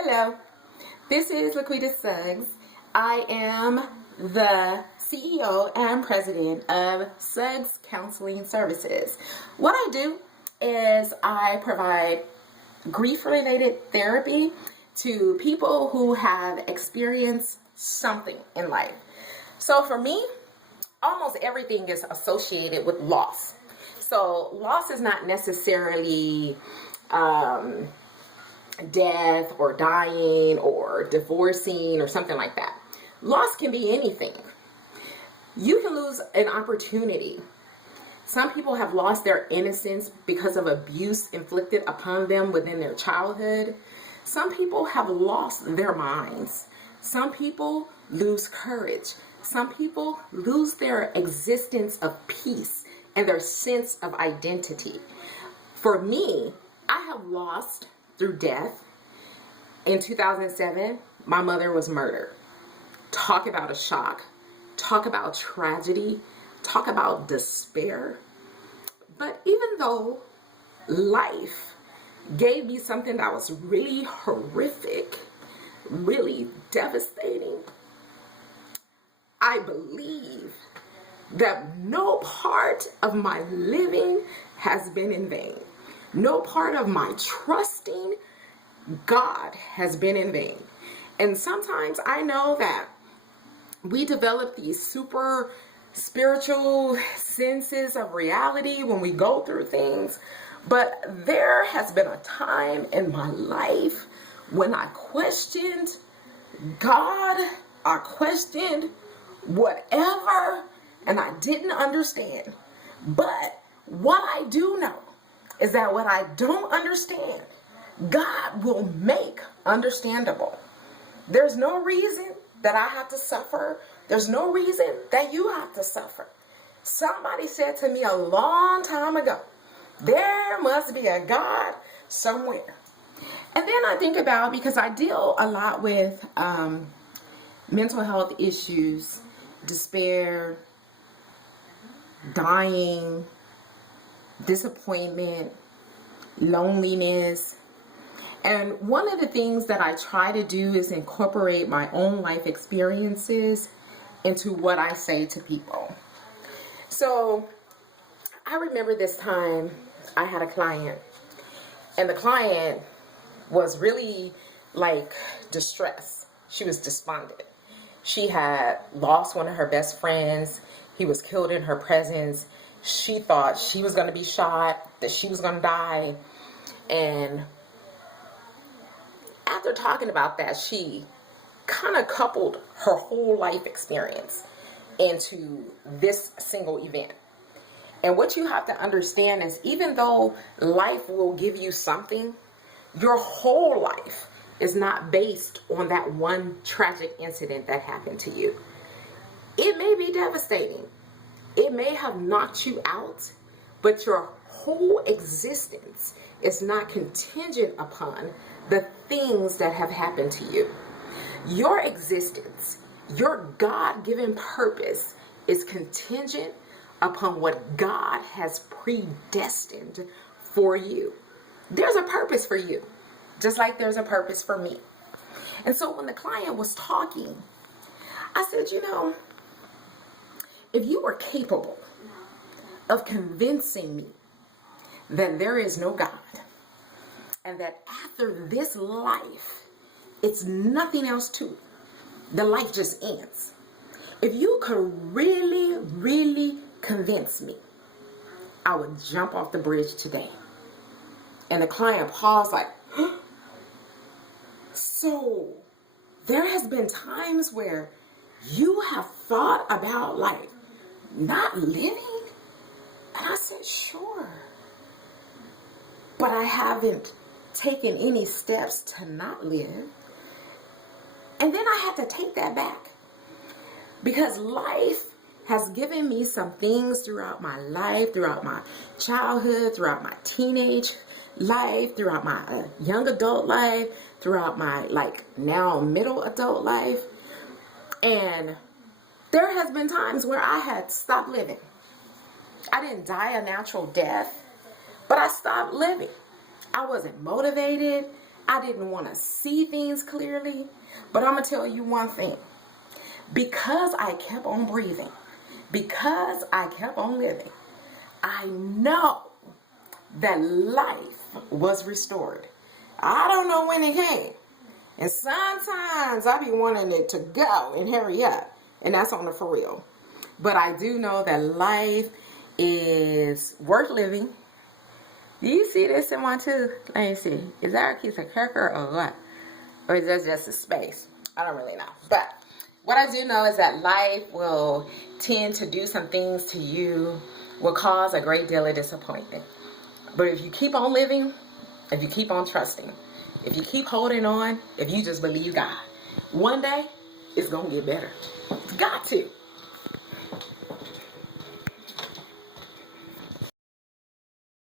Hello, this is Laquita Suggs. I am the CEO and president of Suggs Counseling Services. What I do is I provide grief-related therapy to people who have experienced something in life. So for me, almost everything is associated with loss. So loss is not necessarily death or dying or divorcing or something like that. Loss can be anything. You can lose an opportunity. Some people have lost their innocence because of abuse inflicted upon them within their childhood. Some people have lost their minds. Some people lose courage. Some people lose their existence of peace and their sense of identity. For me, I have lost through death. In 2007, my mother was murdered. Talk about a shock. Talk about tragedy. Talk about despair. But even though life gave me something that was really horrific, really devastating, I believe that no part of my living has been in vain. No part of my trusting God has been in vain. And sometimes I know that we develop these super spiritual senses of reality when we go through things. But there has been a time in my life when I questioned God, I questioned whatever, and I didn't understand. But what I do know is that what I don't understand, God will make understandable. There's no reason that I have to suffer. There's no reason that you have to suffer. Somebody said to me a long time ago, there must be a God somewhere. And then I think about, because I deal a lot with mental health issues, despair, dying, disappointment, loneliness. And one of the things that I try to do is incorporate my own life experiences into what I say to people. So I remember this time I had a client, and the client was really distressed. She was despondent. She had lost one of her best friends. He was killed in her presence. She thought she was going to be shot, that she was going to die. And after talking about that, she kind of coupled her whole life experience into this single event. And what you have to understand is, even though life will give you something, your whole life is not based on that one tragic incident that happened to you. It may be devastating. It may have knocked you out, but your whole existence is not contingent upon the things that have happened to you. Your existence, your God-given purpose is contingent upon what God has predestined for you. There's a purpose for you, just like there's a purpose for me. And so when the client was talking, I said, if you were capable of convincing me that there is no God, and that after this life, it's nothing else to it, the life just ends. If you could really, really convince me, I would jump off the bridge today. And the client paused so there has been times where you have thought about not living? And I said, sure. But I haven't taken any steps to not live. And then I had to take that back, because life has given me some things throughout my life, throughout my childhood, throughout my teenage life, throughout my young adult life, throughout my now middle adult life. And there has been times where I had stopped living. I didn't die a natural death, but I stopped living. I wasn't motivated. I didn't want to see things clearly. But I'm going to tell you one thing. Because I kept on breathing, because I kept on living, I know that life was restored. I don't know when it came. And sometimes I be wanting it to go and hurry up. And that's on the for real. But I do know that life is worth living. Do you see this in one too? Let me see. Is that a piece of cracker or what? Or is that just a space? I don't really know. But what I do know is that life will tend to do some things to you, will cause a great deal of disappointment. But if you keep on living, if you keep on trusting, if you keep holding on, if you just believe God, one day it's going to get better. It's got to.